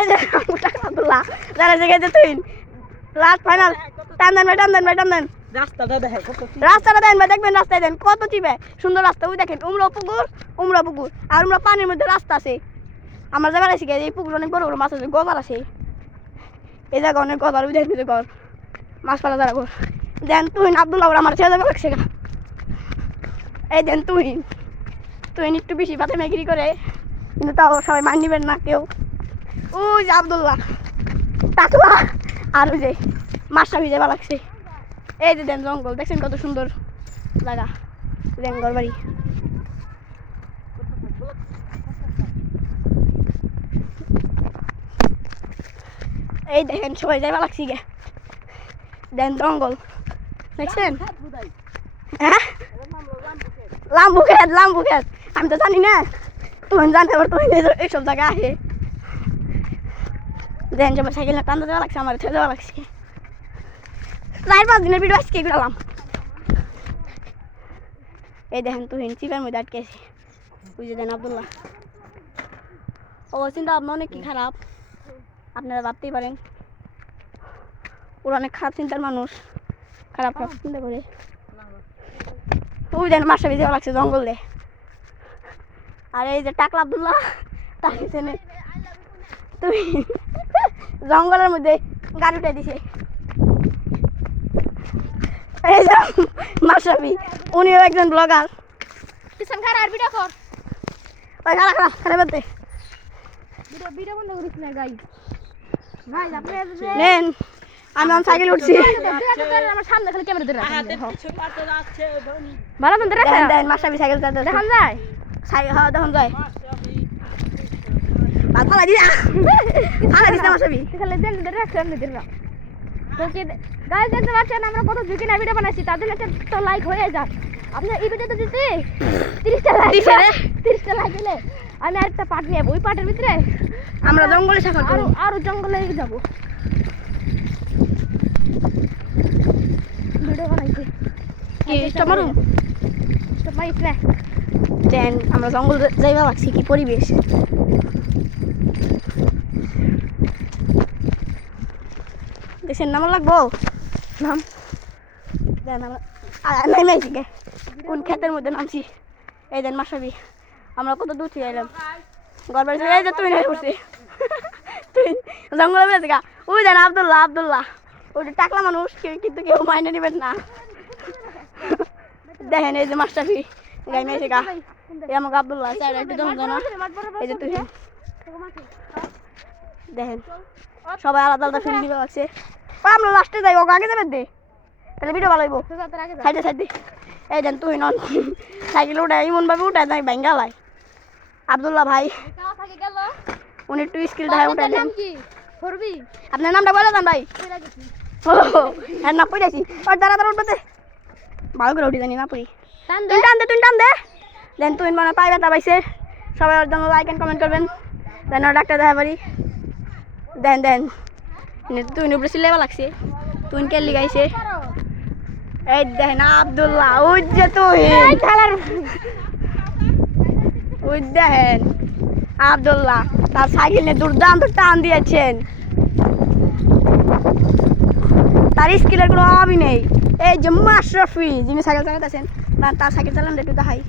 এই যে আব্দুল্লাহ যারা জায়গায় তুই লাস্ট ফাইনাল টান দেন ভাই টান দেন রাস্তাটা দেখেন রাস্তাটা দেন ভাই দেখবেন রাস্তায় দেন কত চিপে সুন্দর রাস্তা ওই দেখেন উমরা পুকুর আর উমরা পানির মধ্যে রাস্তা আছে আমরা যাবার আছি এই পুকুর অনেক বড় বড় মাছ আছে গজার আছে এই জায়গা অনেক গজার ওই দেখবি ঘর মাছ পালা যারা ঘর দেন তুই আব্দুল্লাহ আমার ছেড়ে যাবে লাগছে এই দেন তুই একটু বেশি পাতে মেগিরি করে কিন্তু তাও সবাই মান নিবেন না কেউ ওই যে আব্দুল্লাহ টাকলা আর ওই যে মাছটা ভিজে ভালো লাগছে এই যে দেন জঙ্গল দেখছেন কত সুন্দর জায়গা জঙ্গল বাড়ি এই দেখেন সবাই যাই ভালো লাগছে গে দেন জঙ্গল দেখছেন হ্যাঁ লাম্বু খেত আমি তো জানি না তুমি জানতে পারো তুমি এইসব জায়গায় আসে দেন সবাই সাইকেল টানতে দেওয়া লাগছে আমার ছেড়ে দেওয়া লাগছে 4-5 দিনের ভিডিও আজকে ঘুরালাম এই দেখেন তুই চিপের মধ্যে আটকে আছি বুঝে দেন আব্দুল্লাহ ও চিন্তা ভাবনা অনেক কি খারাপ আপনারা ভাবতেই পারেন ওরা অনেক খারাপ চিন্তার মানুষ খারাপ চিন্তা করে ওই দেন মাসা বেঁধে লাগছে জঙ্গল দে আর এই যে টাকলা আব্দুল্লাহ তার পিছনে তুই জঙ্গলের মধ্যে গাড়ি উঠে দিছে এই যে মাসাবি উনিও একজন ব্লগার পিছন খারাপ আর ভিডিও কর ওই খারাপ বলতে ভিডিও বন্ধ করিস না গাই ভাই আপনি নেন আমি সাইকেল উঠছি আমার সামনে খালি ক্যামেরা ধরে ভালো মন্দ রাখেন দেন মাসাবি সাইকেল চালাতে দেখান যায় হ্যাঁ দেখান যায় ফালা দিস মাসাবি খালি দেন রাখছেন দিন না ওকে গাইস দেখতে পাচ্ছেন আমরা কত ঝুঁকি না ভিডিও বানাইছি তার জন্য একটা লাইক হয়ে যাক আপনি এই ভিডিওতে দিতে 30টা লাইক 30টা লাইক দিলে আমি আরেকটা পার্ট নেব ওই পার্টের ভিতরে আমরা জঙ্গলে সফর করব আর জঙ্গলে যাব ভিডিও বানাইছি কি স্টপ মারুম স্টপ মারিস না দেন আমরা জঙ্গল যাইবা লাগছি কি পরিবেশ দেখেন নাম লাগবো নাম দেন নাইমাইছি গে কোন ক্ষেতের মধ্যে নামছি এই দেন মাসাবি আমরা কত দূর থেকে এলাম ঘর বাড়ি থেকে এই যে তুই নাই করছি তুই জঙ্গলে বেড়েছে গা ওই দেন আব্দুল্লাহ ওটা টাকলা মানুষ কিন্তু কেউ মাইনে নেবেন না দেখেন এই যে মাস্টাফি গাই মেয়েছে গা এই আমাকে আব্দুল্লাহ চাই একটু জমা না এই যে তুই দেখেন সবাই আলাদা আলাদা ফিল্ম দিবে লাগছে আমরা লাস্টে যাই ওকে আগে যাবে দে তাহলে ভিডিও ভালো হইব সাইডে এই দেন তুই নন সাইকেল উঠে এমন ভাবে উঠে নাই বেঙ্গালায় আব্দুল্লাহ ভাই উনি একটু স্কিল দেখায় উঠে দেন আপনার নামটা বলে দেন ভাই ও হ্যাঁ না পড়েছি ওর দাঁড়া উঠবে ভালো করে উঠি জানি না পড়ি তুই টান দে দেন তুই মানে পাই ব্যথা পাইছে সবাই ওর জন্য লাইক এন্ড কমেন্ট করবেন দেন ওর ডাক্তার দেখা পারি দেন তুই উপরে সিলেবা লাগছে তুই কেলি গাইছে এই দেখেন আব্দুল্লাহ ওই যে তুই ওই দেখেন আব্দুল্লাহ তার সাইকেল নিয়ে দুর্দান্ত টান দিয়েছেন তার স্কিলের কোনো অভাবই নেই এই যে মাশরাফি যিনি সাইকেল চালাতেছেন তার সাইকেল চালানো একটু দেখাই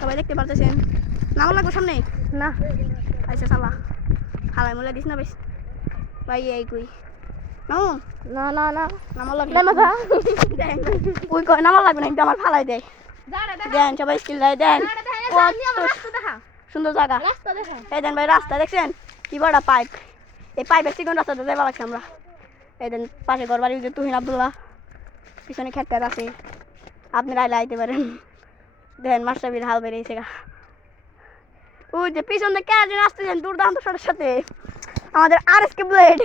সবাই দেখতে পারতেছেন নাম লাগবে সামনে না আচ্ছা চালা হালাই মোলা দিস না বেশ ভাই এই কই না নাম লাগবে ওই কই নাম লাগবে না কিন্তু আমার ফালাই দেয় দেন সবাই স্কিল দেয় দেন সুন্দর জায়গা এই দেন ভাই রাস্তা দেখছেন কি বড় পাইপ এই পাইপের চিকন রাস্তাতে যাইবা লাগছে আমরা এই দেন পাশে ঘর বাড়ি যে তুহিন আব্দুল্লাহ পিছনে খেতে আছে আপনারা আইলে আইতে পারেন দেখেন মাস্টারবির হাল বেরিয়েছে গা ওই যে পিছন থেকে একজন আসতেছেন দুর্দান্ত শটের সাথে আমাদের RSK ব্লেড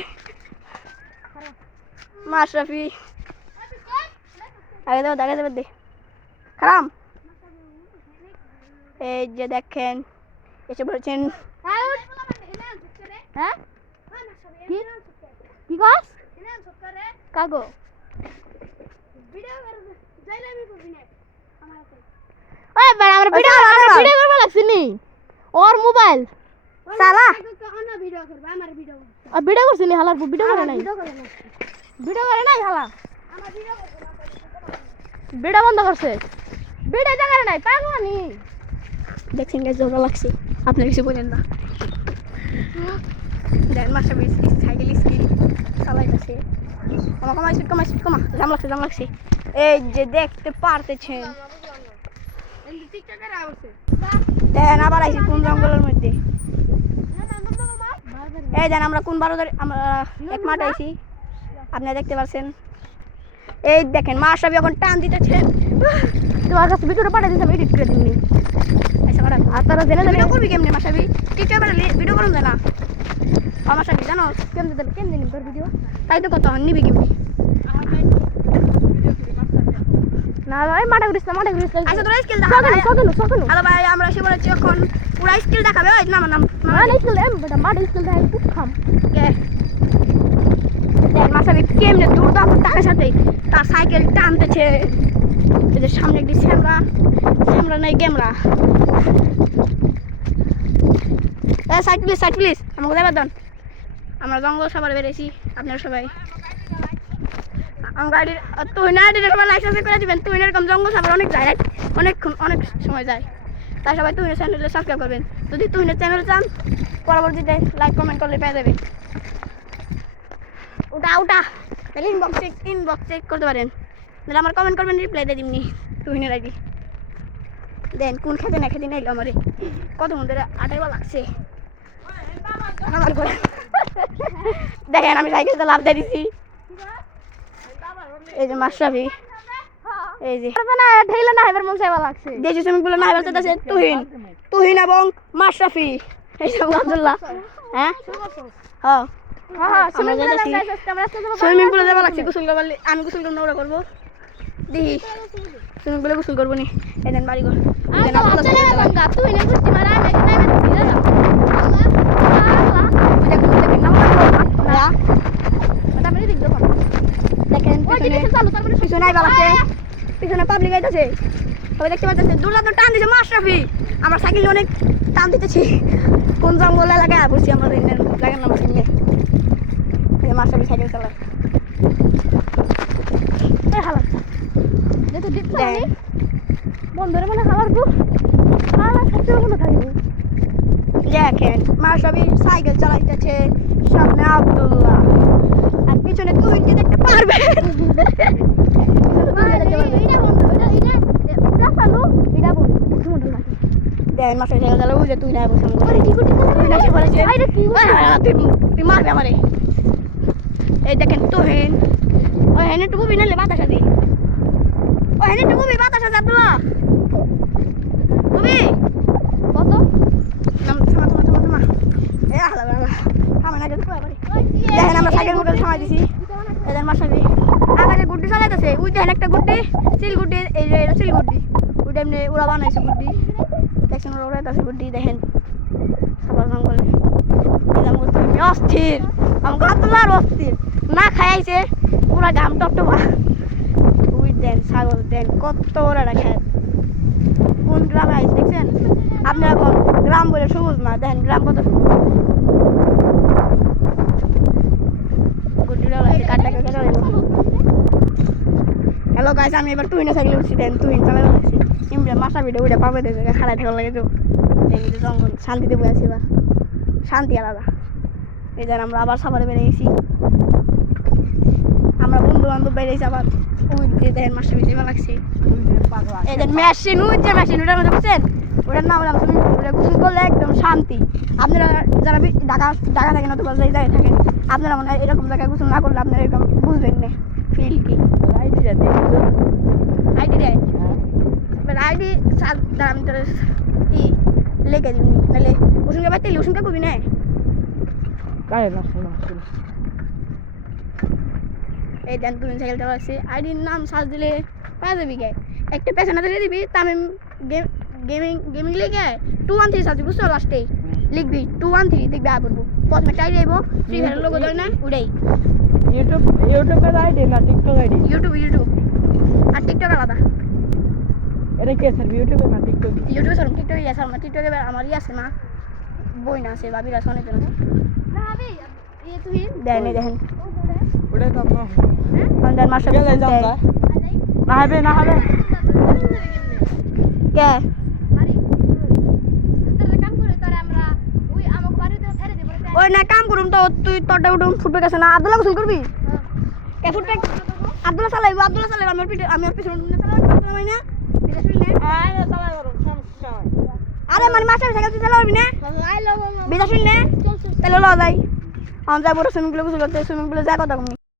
মাশরাফি আগে দেবে দে খারাপ এই যে দেখেন এসে বলছেন হ্যাঁ কি গাছ কাগো ওই বড় আমরা ভিডিও করব লাগছিনি ওর মোবাইল সালা ভিডিও করছিস নি হালার ভিডিও করে নাই ভিডিও করে নাই হালা ভিডিও বন্ধ করছে ভিডিও যা করে নাই পাগলানি দেখছেন গাইস জোর লাগছে আপনি কিছু বলেন না দেন মাসা বিস সাইকেল স্কিল চালাইতেছে কমা জাম লাগছে এই যে দেখতে পারতেছেন দেন আবার আইছি কোন জঙ্গলের মধ্যে এই দেন আমরা কোন বারো আমরা এক মাঠ আইছি আপনারা দেখতে পাচ্ছেন এই দেখেন মাসা এখন টান দিতেছেন তোমার কাছে ভিডিওটা পাঠিয়ে দিলাম এডিট করে দিমনি আচ্ছা ম্যাডাম আর তারা জেনে ভিডিও করবি কেমনে মাসাবি টিকটক বানালে ভিডিও করুন না মাসাবি জানো কেমনে নিম তোর ভিডিও তাই তো কত নিবি কেমনি না ভাই মাঠে ঘুরিস আচ্ছা তোরা স্কিল দেখাবে সকালু হ্যালো ভাই আমরা সে বলেছি এখন পুরা স্কিল দেখাবে ওই নাম মানে স্কিল বেটা মাঠে স্কিল দেখাই খুব খাম কে দেখ মাসাবি কেমনে দুর্দান্ত টানের সাথে তার সাইকেল টানতেছে এই যে সামনে একটি শ্যামরা নাই ক্যামেরা সাইড প্লিজ আমাকে দেবার দেন আমরা জঙ্গল সবার বেরিয়েছি আপনারা সবাই আমার গাড়ির সবাই লাইসেন্স করে দেবেন তুই এরকম জঙ্গল সবার অনেক যায় অনেক সময় যায় তাই সবাই তুই চ্যানেলে সাবস্ক্রাইব করবেন যদি তুই চ্যানেল চান পরবর্তীতে লাইক কমেন্ট করলে পেয়ে যাবে ওটা তাহলে ইনবক্স চেক করতে পারেন তাহলে আমার কমেন্ট করবেন রিপ্লাই দিয়ে দিমনি তুহিনের আইডি দেন কোন খেতে না খেতে নাইলো আমারে কত মন্দির আটাইবা লাগছে দেখেন আমি সাইকেলটা লাভ দিয়ে দিছি এই যে মাশরাফি এই যে না ঠেলে না এবার মন চাইবা লাগছে দেশি শ্রমিকগুলো না এবার চাইতেছে তুহিন এবং মাশরাফি এই সব আব্দুল্লাহ হ্যাঁ হ্যাঁ সুইমিং পুলে যাওয়া লাগছে গোসল করবার আমি গোসল করবো ওরা করবো দেখি সুইমিং পুলে গোসল করবো নি এই দেন বাড়ি ঘর দেখেন পিছনে পাবলিক আইতেছে সবাই দেখতে পাচ্ছেন দুর্গা তো টান দিছে মাশরাফি আমার সাইকেল অনেক টান দিতেছি কোন জঙ্গল এলাকায় বসছি আমার জায়গার নাম চিনলে মাশরাফি সাইকেল চালায় বন্ধুরা মানে খাবার গো সবচেয়ে ভালো থাকবে দেখেন মাশরাফি সাইকেল চালাইতেছে সামনে আব্দুল্লাহ আর পিছনে তুই কি দেখতে পারবে দেন মাসে সাইকেল চালাবো যে তুই না বসে তুই মারবে আমারে এই দেখেন তোহেন ওই হেনে টুকু বিনালে বাতাস আছে ওই হেনে টুকু বাতাস আছে আব্দুল্লাহ তুমি কত নাম থামা এ আলা বাবা থামা না যেতে পারে দেখেন আমরা সাইকেল মোটর থামাই দিছি এদের মাসাবি আকাশে গুড্ডি চালাইতেছে ওই দেখেন একটা গুড্ডি সিল গুড্ডি এই যে এটা সিল গুড্ডি ওইটা এমনি ওরা বানাইছে গুড্ডি দেখছেন ওরা উড়াইতেছে গুড্ডি দেখেন সবার জঙ্গলে অস্থির আমাকে আব্দুল্লাহ অস্থির না খাইছে পুরা গাম টপটপা ওই দেন ছাগল দেন কত ওরা খায় কোন গ্রামে আইস দেখছেন আপনি এখন গ্রাম বলে সবুজ না দেখেন গ্রাম কত হ্যালো গাইস আমি এবার তুহিনে সাইকেল উঠছি দেন তুহিন চালাই লাগছি ইমরে মাসা ভিডিও ওইটা পাবে দেবে খাড়াই থাকার লাগে তো দেখি জঙ্গল শান্তিতে বয়ে আছি এবার শান্তি আলাদা এই যেন আমরা আবার সাবারে বেড়ে গেছি আমরা বন্ধু বান্ধব বেড়েছি আবার ওই দিয়ে দেখেন মাসে বেশি লাগছি এই যে মেশিন মেশিন ওটার মধ্যে বুঝছেন ওটার নাম হলাম তুমি ওটা গোসল করলে একদম শান্তি আপনারা যারা ঢাকা থাকেন অথবা যে জায়গায় থাকেন আপনারা মনে হয় এরকম জায়গায় গোসল না করলে আপনারা এরকম বুঝবেন না ফিল কি আইডি দেয় আইডি আমি তোর ই লেগে দিবি নাহলে ওষুধ বাড়তে ওষুধটা করবি না এই দেন তুমি সাইকেল চালাচ্ছি আইডির নাম সার্চ দিলে পাওয়া যাবি গে একটা পেছনে দিয়ে দিবি তামিম গেমিং লিখে 213 সার্চ বুঝছো লাস্টে লিখবি 213 দেখবি আবার প্রথমে টাইপ যাইব ফ্রি ফায়ার লোগো ধরে না উড়াই ইউটিউবের আইডি না টিকটক আইডি ইউটিউব আর টিকটক আলাদা এটা কি স্যার ইউটিউবে না টিকটক ইউটিউবে স্যার টিকটকে আছে আমার টিকটকে আমার আছে না বই না আছে ভাবিরা শোনে তো না ভাবি এই তুই দেন এই দেখেন ওটা তো না আমাদের মাসে গেলে যাম যা না হবে না হবে কে ওই না কাম করুম তো তুই তোরটা উঠুম ফুটবে গেছে না আব্দুল্লাহ গোসল করবি কে ফুটবে আব্দুল্লাহ চালাইবো আমি ওর পিছনে চালাই না আরে মানে মাস্টার সাইকেল তুই চালাবি না বিদা শুন না তাহলে ল যাই আমি যাবো সুইমিং পুলে গোসল করতে সুইমিং পুলে যা কথা কমি